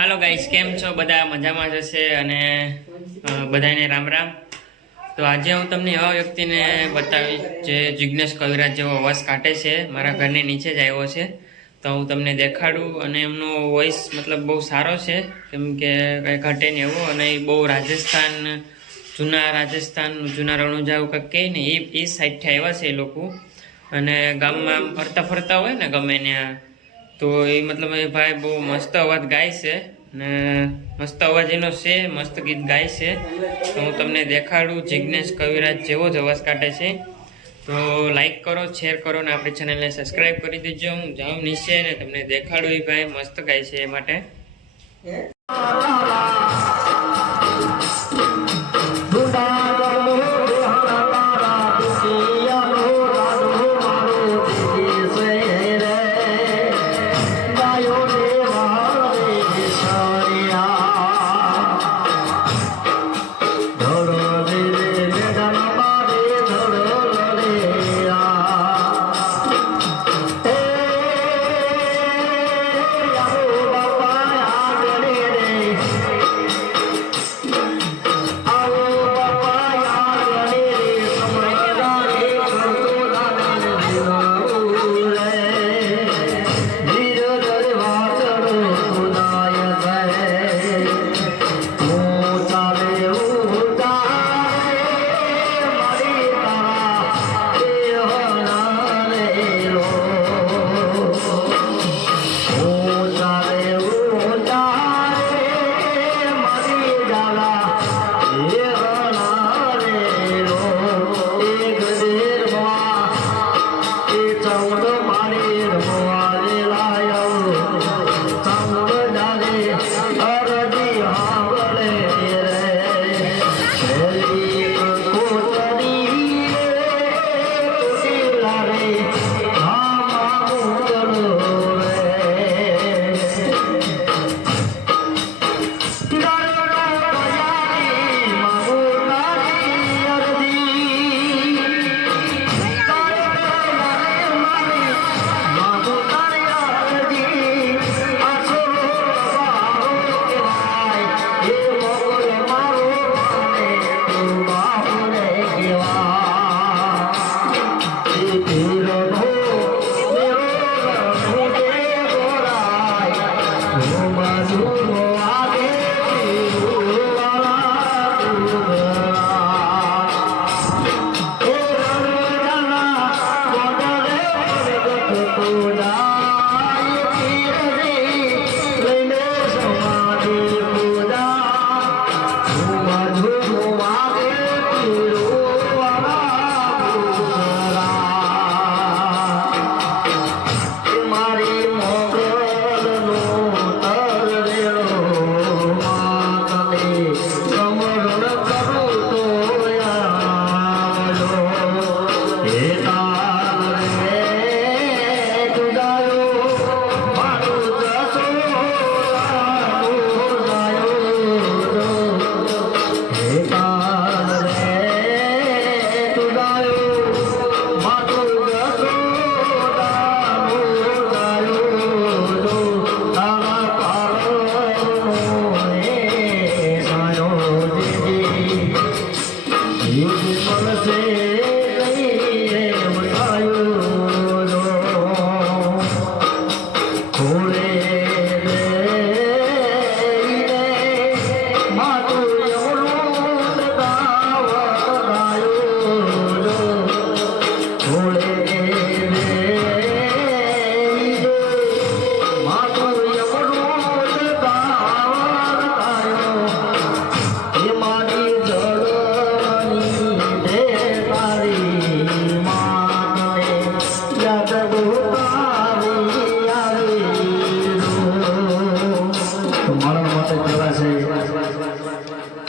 હાલો guys, કેમ છો? બધા મજામાં જ હશે અને બધાને રામ રામ. તો આજે હું તમને એવા વ્યક્તિને બતાવીશ જે જિગ્નેશ કવિરાજ જેવો અવાજ કાઢે છે. મારા ઘરની નીચે જ આવ્યો છે, તો હું તમને દેખાડું. અને એમનો વોઇસ મતલબ બહુ સારો છે, કેમ કે કંઈ ઘટે નહીં એવો. અને એ બહુ રાજસ્થાન, જૂના રણુજા એવું કંઈક કહે ને એ સાઈડથી આવ્યા છે એ લોકો. અને ગામમાં ફરતા ફરતા હોય ને ગમે ત્યાં, તો એ મતલબ એ ભાઈ બહુ મસ્ત અવાજ ગાય છે ને મસ્ત અવાજ એનો છે, મસ્ત ગીત ગાય છે. તો હું તમને દેખાડું. જિગ્નેશ કવિરાજ જેવો જ અવાજ કાઢે છે. તો લાઈક કરો, શેર કરો ને આપણી ચેનલને સબસ્ક્રાઈબ કરી દેજો. હું જાઉં નીચે ને તમને દેખાડું. એ ભાઈ મસ્ત ગાય છે એ માટે.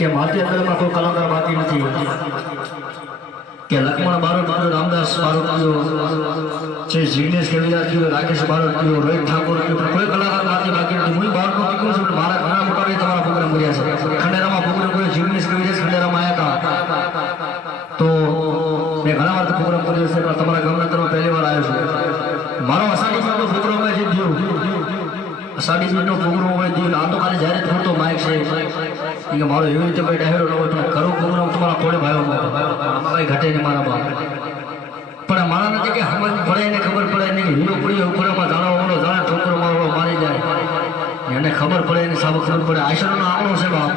કે ભારતીય કલામાં કોઈ કલાકાર બાકી નથી, કે લક્ષ્મણ બારોટ કયો, રામદાસ બારોટ કયો, છે જિગ્નેશ કવિરાજ કયો, રાકેશ બારોટ કયો, રોહિત ઠાકોર કયો, કોઈ કલાકાર બાકી નથી. હું બારોટનું કીધું છું, મારા ઘણા મોટા તમારા પ્રોગ્રામ કર્યા છે. ખંડેરામાં પ્રોગ્રામ કર્યો, જિગ્નેશ કવિરાજ ખંડેરામાં આવ્યા હતા, તો મેં ઘણા વાર પ્રોગ્રામ કર્યો છે, પણ તમારા ગામના તરફ પહેલી વાર આવ્યો છું. મારો અસાની પ્રોગ્રામ છે થયો સાડી મિનિટનો પ્રોગ્રામ હોય દીવ આ તો ખાલી જ્યારે થોડો માઇક છે કે મારો એવી રીતે કોઈ ડાયરો ન હોય પણ ખરો પ્રોગ્રામ તમારા કોડે ભાઈઓ આમાં કઈ ઘટે નહીં મારા બાપ પણ મારા નથી કે સમજ પડે ને ખબર પડે નહીં કે હીરો પડ્યો ઉપરમાં જાણો વાળો જાણે ઠોકરો મારો મારી જાય એને ખબર પડે ને સાબક ખબર પડે આશરનો આંકડો છે બાપ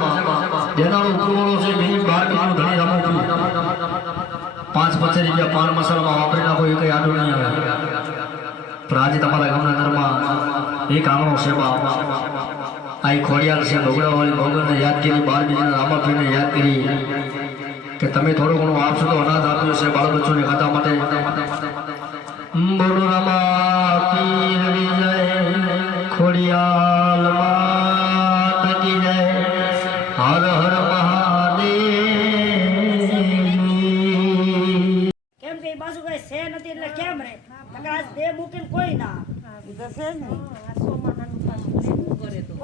દેનારો ઉપરવાળો છે મિનિટ 12 મિનિટ ઘણી રમો 5-25 રૂપિયા પાન મસાલામાં વાપરી નાખો એ કઈ આડું નહીં આવે પણ આજે તમારા ગામના ઘરમાં એક આંગણો છે બાપ આ ખોડિયાર છે ભોગડાવાળી ભોગવને યાદ કરી 12 બીજને રામાપીને યાદ કરી કે તમે થોડું ઘણું આપશો તો અનાજ આપ્યું છે બાળ બચ્ચોને ખાતા માટે બોલો રામા પીર વિજય ખોડિયાલ માત કી જય હર હર મહાદેવ કેમ કે એ બાજુ કઈ છે નથી એટલે કેમ રે નકર આજ બે મૂકીને કોઈ ના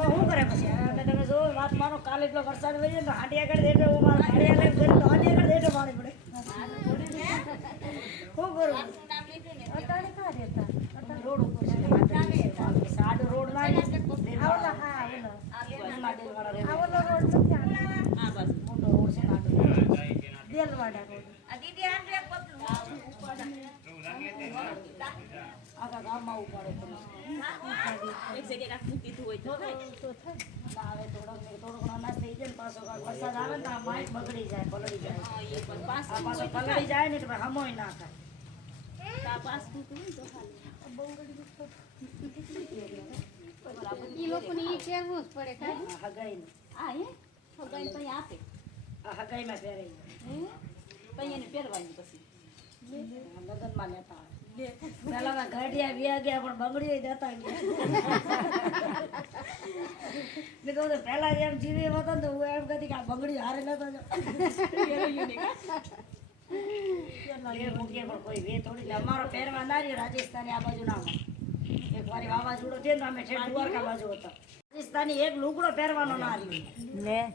હું કરે પછી તમે જો વાત માનો કાલે એટલો વરસાદ વહી જાય તો હાંડિયા કરી દેટો હું મારા હાંડિયા લઈને ગઈ તો હાંડિયા કરી દેટો મારી પડે શું કરું રોડ ઉપર છે સાડો રોડ ના આવલા હા આવલો રોડ નથી આ બસ મોટો રોડ છે ના દેલવાડા રોડ આ દીદી આંટે પતલું આખા ગામમાં ઉપાડે એક જગ્યાએ રાખી દીધું હોય તો થાય આવે થોડો અનાજ થઈ જાય પાછો વરસાદ આવે ને તો આ માઇક બગડી જાય પલળી જાય પાછો પલળી જાય ને એટલે હમોય ના થાય પાસ દીધું તો ઈ લોકોને ઈ પહેરવું જ પડે કાંઈ હગાઈ આ હે હગાઈ તો આપે આ હગાઈમાં પહેરાઈ પૈયાને પહેરવાની પછી લગ્નમાં લેતા પેલા ગાડિયા વ્યા ગયા પણ બગડી જતા ગયા મેં કહું પેલા જેમ જીવી એમ હતો ને તો હું એમ કહેતી કે આ બગડી હારે લેતા જાઓ મૂકીએ પણ કોઈ વે થોડી અમારો પહેરવા ના રહ્યો રાજસ્થાની આ બાજુ ના એક વાર વાવાઝોડો થયો ને અમે ઠેઠ દ્વારકા બાજુ હતા રાજસ્થાની એક લુગડો પહેરવાનો ના રહ્યો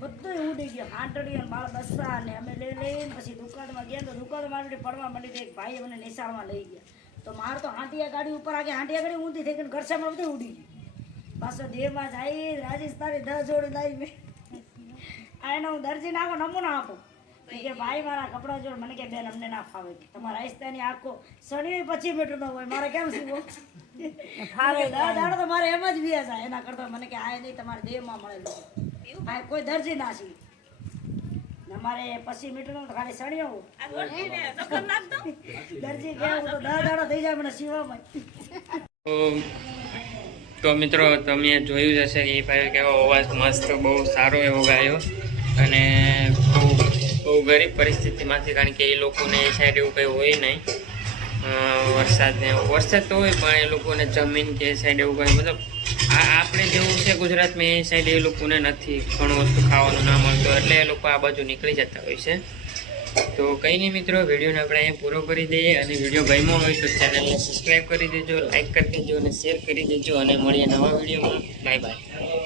બધું ઉડી ગયું હાંટડી અને બાળ બસ્સા ને અમે લઈને પછી દુકાનમાં ગયા તો દુકાનમાં પડવા માંડી તો એક ભાઈ મને નિશાળમાં લઈ ગયા તો મારે તો હાંટિયા ગાડી ઉપર આગે હાંટિયા ગાડી ઊંધી થઈ ગઈ ઘરસામાં બધી ઉડી ગઈ પાછો દેવમાં જાય રાજસ્થાની 10 જોડી લાવી મેં આ એનો હું દરજીને આખો નમૂના આપું કે ભાઈ મારા કપડાં જોડ મને કે બેન અમને ના ફાવે તમારા રાજસ્થાની આખો સણી 25 મીટરનો હોય મારે કેમ સીવો ફાવે દાડો તો મારે એમ જ વ્યા જાય એના કરતા મને કે આ નહીં તમારે દેવમાં મળેલું આ કોઈ દરજી ના છે અમારે 25 મીટરનો તો ખાલી સણીઓ દરજી કેવું તો 10 દાડો થઈ જાય મને સીવામાં તો મિત્રો તમે જોયું જ હશે કે એ ભાઈ કેવો અવાજ મસ્ત બહુ સારો એવો ગાયો અને બહુ ગરીબ પરિસ્થિતિમાંથી કારણ કે એ લોકોને એ સાઈડ એવું કંઈ હોય નહીં વરસાદ તો હોય પણ એ લોકોને જમીન કે એ સાઈડ એવું કંઈ મતલબ આપણે જેવું છે ગુજરાતમાં એ સાઈડ એ લોકોને નથી ઘણું વસ્તુ ખાવાનું ના મળતું એટલે એ લોકો આ બાજુ નીકળી જતા હોય છે તો કંઈ નહીં મિત્રો વિડીયોને આપણે અહીંયા પૂરો કરી દઈએ અને વિડીયો ગમ્યો હોય તો ચેનલને સબસ્ક્રાઈબ કરી દેજો લાઈક કરી દેજો અને શેર કરી દેજો અને મળીએ નવા વિડીયોમાં બાય બાય